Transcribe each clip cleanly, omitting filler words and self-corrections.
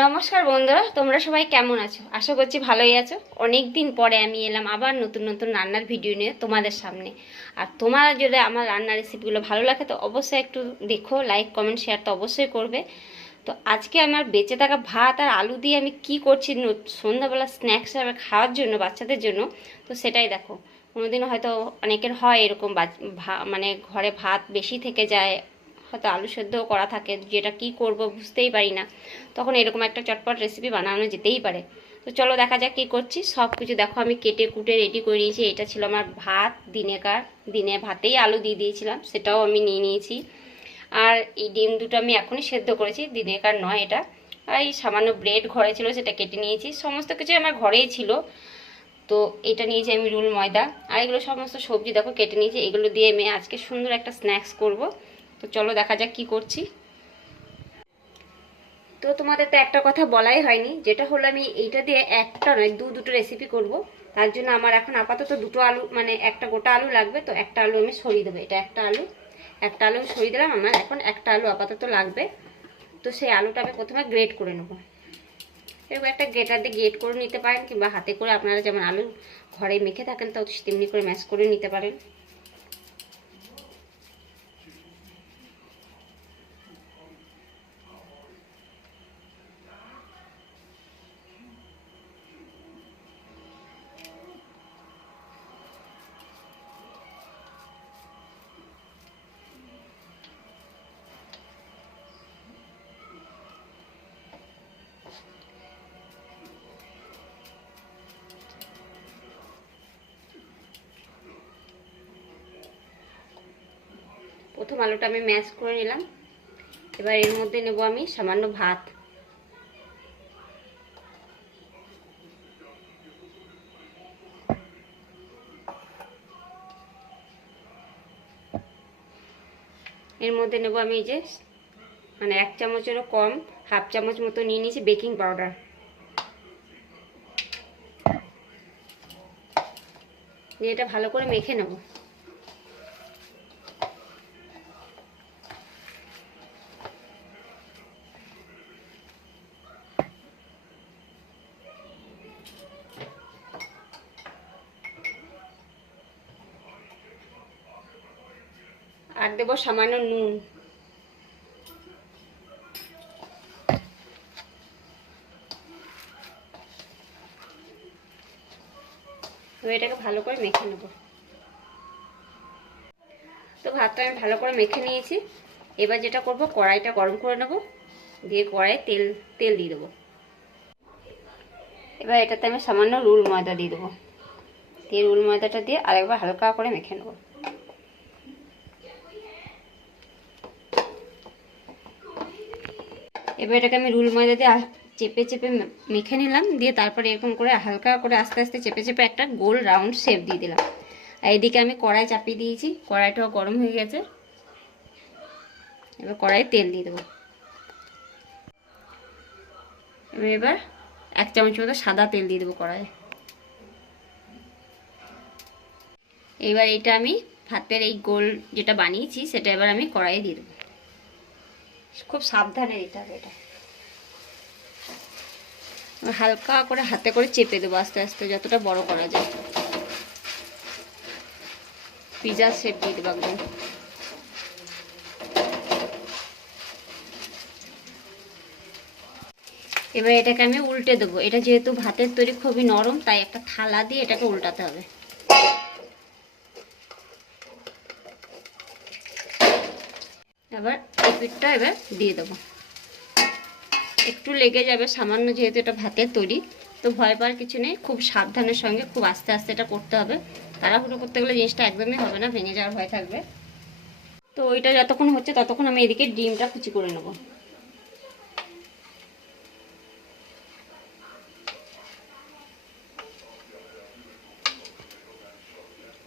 নমস্কার বন্ধুরা, তোমরা সবাই কেমন আছো? আশা করছি ভালোই আছো। অনেক দিন পরে আমি এলাম আবার নতুন নতুন রান্নার ভিডিও নিয়ে তোমাদের সামনে। আর তোমার যদি আমার রান্নার রেসিপিগুলো ভালো লাগে তো অবশ্যই একটু দেখো, লাইক কমেন্ট শেয়ার তো অবশ্যই করবে। তো আজকে আমার বেঁচে থাকা ভাত আর আলু দিয়ে আমি কি করছি সন্ধ্যাবেলা স্ন্যাক্স হিসাবে খাওয়ার জন্য বাচ্চাদের জন্য, তো সেটাই দেখো। কোনোদিন হয়তো অনেকের হয় এরকম মানে ঘরে ভাত বেশি থেকে যায়, হয়তো আলু সেদ্ধও করা থাকে, যেটা কি করব বুঝতেই পারি না, তখন এরকম একটা চটপট রেসিপি বানানো যেতেই পারে। তো চলো দেখা যাক কী করছি। সব কিছু দেখো আমি কেটে কুটে রেডি করে নিয়েছি। এটা ছিল আমার ভাত, দিনে ভাতেই আলু দিয়ে দিয়েছিলাম, সেটাও আমি নিয়ে নিয়েছি। আর এই ডিম দুটো আমি এখনই সেদ্ধ করেছি, দিনেকার নয় এটা। আর এই সামান্য ব্রেড ঘরে ছিল, সেটা কেটে নিয়েছি। সমস্ত কিছু আমার ঘরেই ছিল। তো এটা নিয়েছি আমি রুল ময়দা, আর এগুলো সমস্ত সবজি দেখো কেটে নিয়েছি। এগুলো দিয়ে আমি আজকে সুন্দর একটা স্ন্যাক্স করব। তো চলো দেখা যাক কী করছি। তো তোমাদের তো একটা কথা বলাই হয়নি, যেটা হলো আমি এইটা দিয়ে একটা নয় দুটো রেসিপি করব। তার জন্য আমার এখন আপাতত দুটো আলু, মানে একটা গোটা আলু লাগবে। তো একটা আলু আমি সরিয়ে দেবো। এটা একটা আলু সরিয়ে দিলাম। আমার এখন একটা আলু আপাতত লাগবে। তো সেই আলুটা আমি প্রথমে গ্রেট করে নেবো। এরকম একটা গ্রেটার দিয়ে গ্রেট করে নিতে পারেন, কিংবা হাতে করে আপনারা যেমন আলু ঘরে মেখে থাকেন তো তেমনি করে ম্যাশ করে নিতে পারেন। প্রথম আলুটা আমি ম্যাশ করে নিলাম। এবার এর মধ্যে নেব আমি সামান্য ভাত। এর মধ্যে নেব আমি এই যে মানে 1 চামচেরও কম, হাফ চামচ মতো নিয়ে নিয়েছি বেকিং পাউডার। দিয়ে এটা ভালো করে মেখে নেব। আর দেবো সামান্য নুন। এবার এটাকে ভালো করে মেখে নেব। তো ভাতটা আমি ভালো করে মেখে নিয়েছি। এবার যেটা করব, কড়াইটা গরম করে নেব। দিয়ে কড়াইয়ে তেল দিয়ে দেবো। এবার এটাতে আমি সামান্য রুল ময়দা দিয়ে দেবো। দিয়ে রুল ময়দাটা দিয়ে আরেকবার হালকা করে মেখে নেব। এবার এটাকে আমি রুল ময়দা দিয়ে চেপে চেপে মেখে নিলাম। দিয়ে তারপরে এরকম করে হালকা করে আস্তে আস্তে চেপে চেপে একটা গোল রাউন্ড শেপ দিয়ে দিলাম। আর এদিকে আমি কড়াই চাপিয়ে দিয়েছি, কড়াইটাও গরম হয়ে গেছে। এবার কড়াইয়ে তেল দিয়ে দেবো। এবার 1 চামচ মতো সাদা তেল দিয়ে দেবো কড়াইয়ে। এবার এটা আমি ভাতের এই গোল যেটা বানিয়েছি সেটা এবার আমি কড়াইয়ে দিয়ে দেবো। খুব সাবধানে দিতে হবে এটা। হালকা করে হাতে করে চেপে দেবো আস্তে আস্তে, যতটা বড় করা যায়। পিজা শেপ দিয়ে দেবো একদম। এবার এটাকে আমি উল্টে দেবো। এটা যেহেতু ভাতের তৈরি খুবই নরম, তাই একটা থালা দিয়ে এটাকে উল্টাতে হবে। এবার এই পিঠটা এবার দিয়ে দেবো। একটু লেগে যাবে সামান্য, যেহেতু এটা ভাতের তৈরি। তো ভয় পাওয়ার কিছু নেই, খুব সাবধানের সঙ্গে খুব আস্তে আস্তে এটা করতে হবে। তাড়াহুড়ো করতে গেলে জিনিসটা একদমই হবে না, ভেঙে যাওয়ার ভয় থাকবে। তো ওইটা যতক্ষণ হচ্ছে ততক্ষণ আমি এদিকে ডিমটা কুচি করে নেব।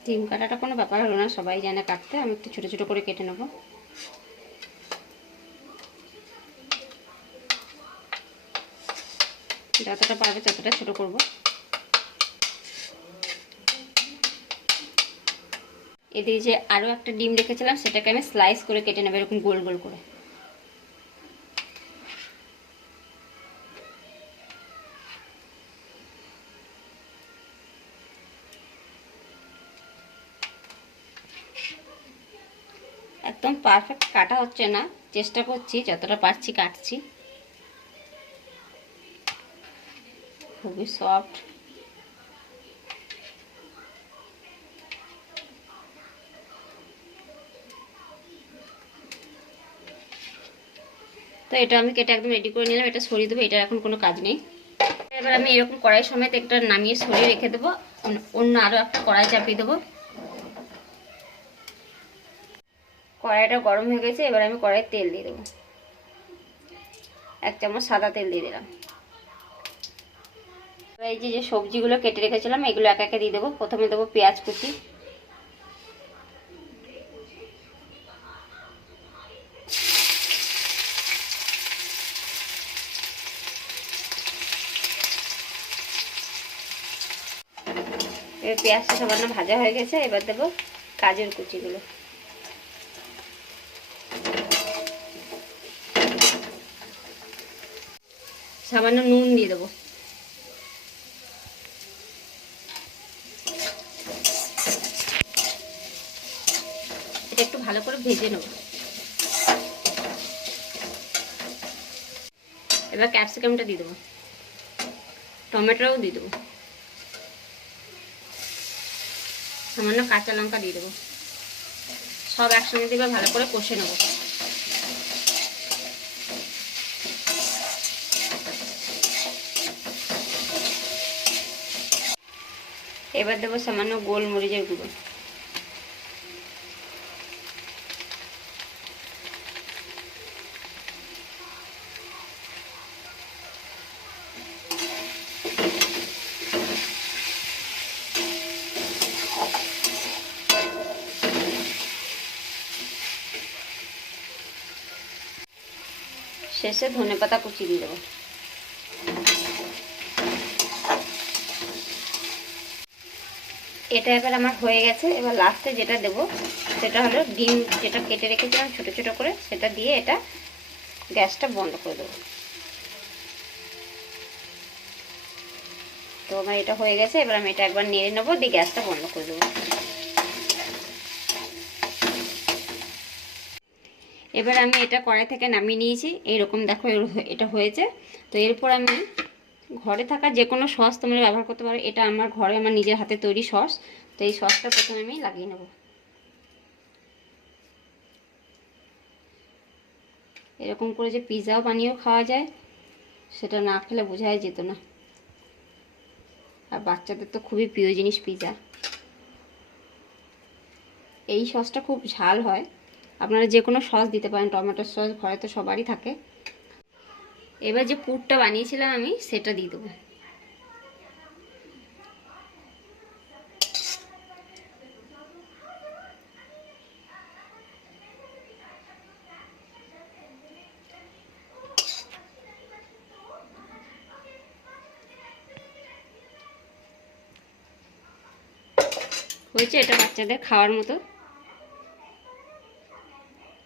ডিম কাটাটা কোনো ব্যাপার হলো না, সবাই জানে কাটতে। আমি একটু ছোটো ছোটো করে কেটে নেব। যতটা পারবে ততটা ছোটো করব। এদিকে যে আরও একটা ডিম রেখেছিলাম সেটাকে আমি স্লাইস করে কেটে নেব, এরকম গোল গোল করে। একদম পারফেক্ট কাটা হচ্ছে না, চেষ্টা করছি যতটা পারছি কাটছি। খুবই সফট। তো এটা আমি কেটে একদম রেডি করে নিলাম, এটা সরিয়ে দেবো, এটার এখন কোনো কাজ নেই। এবার আমি এরকম কড়াই সমেত একটা নামিয়ে সরিয়ে রেখে দেবো, অন্য আরও একটা কড়াই চাপিয়ে দেবো। কড়াইটা গরম হয়ে গেছে, এবার আমি কড়াইয়ে তেল দিয়ে দেবো। 1 চামচ সাদা তেল দিয়ে দিলাম। এই যে সবজিগুলো কেটে রেখেছিলাম এগুলো একে একে দিয়ে দেবো। প্রথমে দেবো পেঁয়াজ কুচি, এবার পেঁয়াজটা সামান্য ভাজা হয়ে গেছে, এবার দেবো গাজর কুচিগুলো, সামান্য নুন দিয়ে দেবো। এটা একটু ভালো করে ভেজে নেব। এবার ক্যাপসিকামটা দিয়ে দেবো, টমেটোও দিয়ে দেবো, সামান্য কাঁচা লঙ্কা দিয়ে দেবো। সব একসঙ্গে দিয়ে ভালো করে কষে নেব। এবার দেবো সামান্য গোলমরিচের গুঁড়ো, শেষে ধনেপাতা কুচি দিয়ে দেবো। এটা এবার আমার হয়ে গেছে। এবার লাস্টে যেটা দেবো সেটা হলো ডিম, যেটা কেটে রেখেছিলাম ছোট ছোট করে, সেটা দিয়ে এটা গ্যাসটা বন্ধ করে দেবো। তো আমার এটা হয়ে গেছে, এবার আমি এটা একবার নেড়ে নেবো, দিয়ে গ্যাসটা বন্ধ করে দেবো। এবার আমি এটা কড়াই থেকে নামিয়ে নিয়েছি, এইরকম দেখো এটা হয়েছে। তো এরপর আমি ঘরে থাকা যে কোনো সস তোমরা ব্যবহার করতে পারো, এটা আমার ঘরে আমার নিজের হাতে তৈরি সস। তো এই সসটা প্রথমে আমি লাগিয়ে নেব। এরকম করে যে পিৎজাও বানিয়েও খাওয়া যায়, সেটা না খেলে বোঝাই যেত না। আর বাচ্চাদের তো খুবই প্রিয় জিনিস পিৎজা। এই সসটা খুব ঝাল হয়, আপনারা যে কোনো সস দিতে পারেন, টমেটোর সস ঘরে তো সবারই থাকে। এবার যে পুরটা বানিয়েছিলাম আমি সেটা দিয়ে দেবো। হয়েছে এটা বাচ্চাদের খাওয়ার মতো।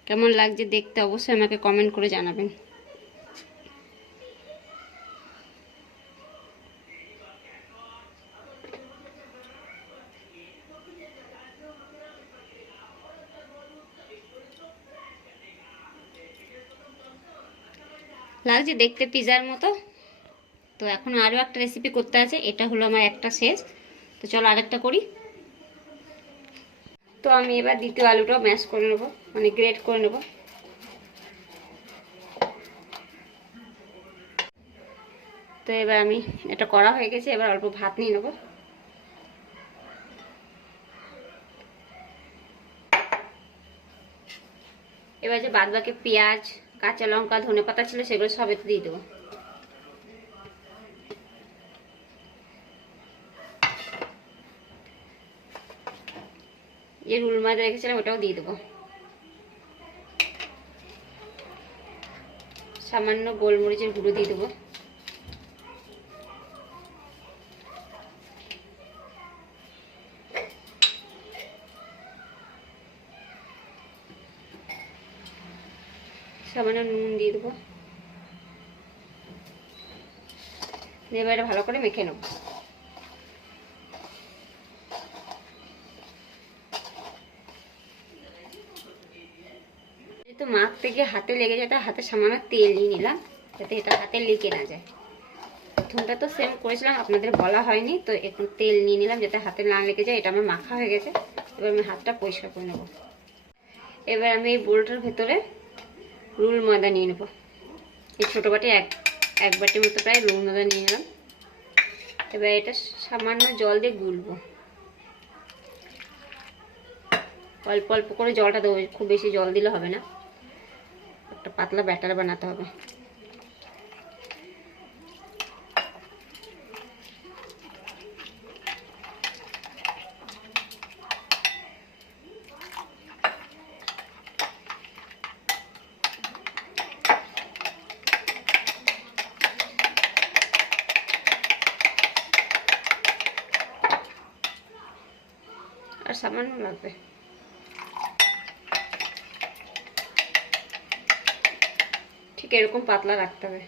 কেমন লাগছে দেখতে অবশ্যই আমাকে কমেন্ট করে জানাবেন। লাগছে দেখতে পিৎজার মতো। তো এখন আরও একটা রেসিপি করতে আছে, এটা হলো আমার একটা শেষ। তো চলো আরেকটা করি। তো আমি এবার দ্বিতীয় আলুটাও ম্যাশ করে নেবো, মানে গ্রেট করে নেব। তো এবার আমি এটা করা হয়ে গেছে, এবার অল্প ভাত নিয়ে নেবো। এবার যে বাদবাকি পেঁয়াজ, কাঁচা লঙ্কা, ধনেপাতা ছিল সেগুলো সব এতে দিয়ে দেবো। যে রুল মাছ রেখেছিলাম ওটাও দিয়ে দেবো। সামান্য গোলমরিচের গুঁড়ো দিয়ে দেবো। সামান্য নুন দিয়ে দেবো। এবার এটা ভালো করে মেখে নেব। যে হাতে লেগে যায় তার হাতে সামান্য তেল নিয়ে নিলাম, যাতে এটা হাতে লেগে না যায়। প্রথমটা তো সেম করেছিলাম, আপনাদের বলা হয়নি, তো একটু তেল নিয়ে নিলাম যাতে হাতে না লেগে যায়। এটা আমার মাখা হয়ে গেছে, এবার আমি হাতটা পরিষ্কার করে নেব। এবার আমি এই বোলটার ভেতরে রুল ময়দা নিয়ে নেব। এই ছোটো বাটি এক বাটির মতো প্রায় রুল ময়দা নিয়ে নিলাম। এবার এটা সামান্য জল দিয়ে গুলবো, অল্প অল্প করে জলটা দেবো, খুব বেশি জল দিলে হবে না, একটা পাতলা ব্যাটার বানাতে হবে। আর সামান্য লাগবে। ঠিক এরকম পাতলা রাখতে হবে।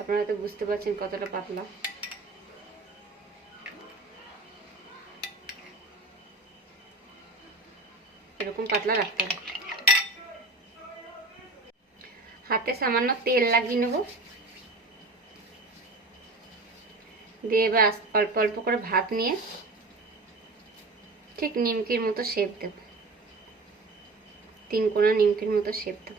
আপনারা তো বুঝতে পারছেন কতটা পাতলা। এরকম পাতলা রাখতে হবে। হাতে সামান্য তেল লাগিয়ে নেব, দিয়ে এবার অল্প অল্প করে ভাত নিয়ে ঠিক নিমকির মতো শেপ দেব, 3 কোনা নিমকির মতো শেপ দেব।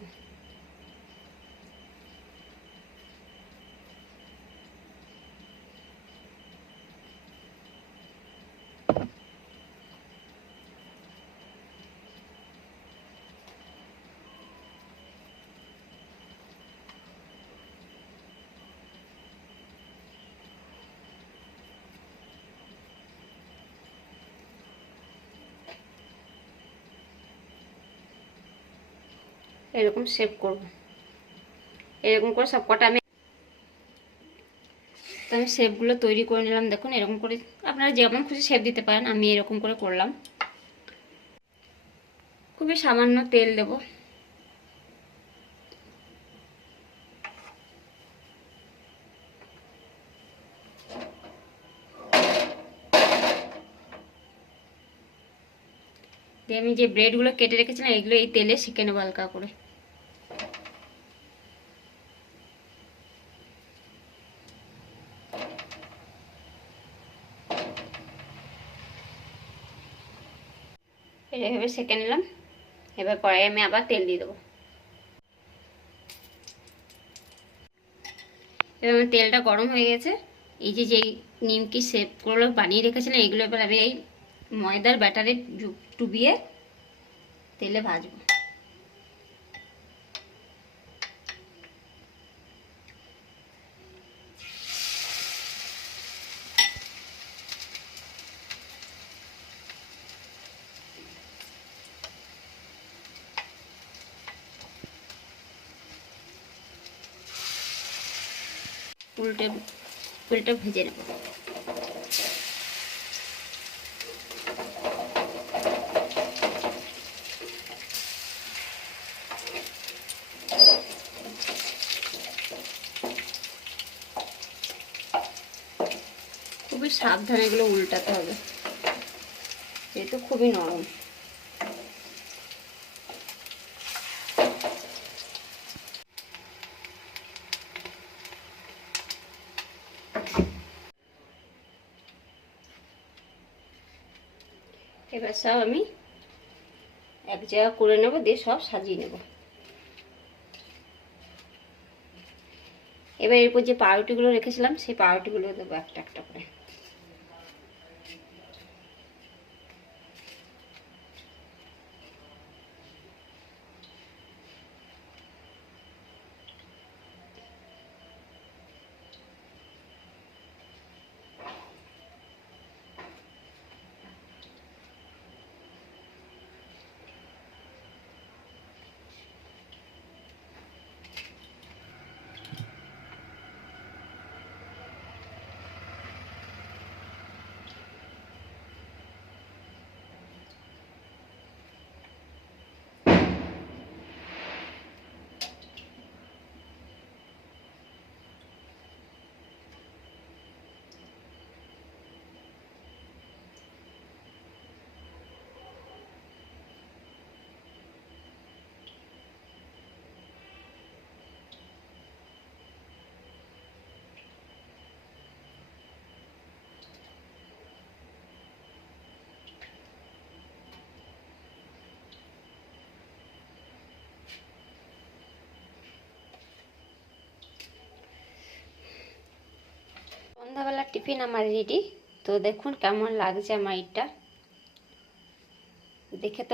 এরকম শেপ করব, এরকম করে সব কটা আমি শেপগুলো তৈরি করে নিলাম। দেখুন এরকম করে আপনারা যেমন খুশি শেপ দিতে পারেন, আমি এরকম করে করলাম। খুবই সামান্য তেল দেব। দিয়ে আমি যে ব্রেডগুলো কেটে রেখেছিলাম এগুলো এই তেলে সেঁকে নেবো হালকা করে। এইভাবে সেঁকে নিলাম। এবার কড়াইয়ে আমি আবার তেল দিয়ে দেবো। এবার আমার তেলটা গরম হয়ে গেছে। এই যে যেই নিমকি শেপগুলো বানিয়ে রেখেছিলাম এগুলো এবার আমি এই ময়দার ব্যাটারে ডুবিয়ে তেলে ভাজবো। উল্টে উল্টে ভেজে নেব। খুবই সাবধানে এগুলো উল্টাতে হবে, যেহেতু খুবই নরম। এবার সব আমি এক জায়গা করে নেব, দিয়ে সব সাজিয়ে নেব। এবার এরপর যে পাউরুটিগুলো রেখেছিলাম সেই পাউরুটিগুলো দেবো একটা একটা করে। সন্ধ্যাবেলার টিফিন আমার রেডি। তো দেখুন কেমন লাগছে আমার এটা, দেখে তো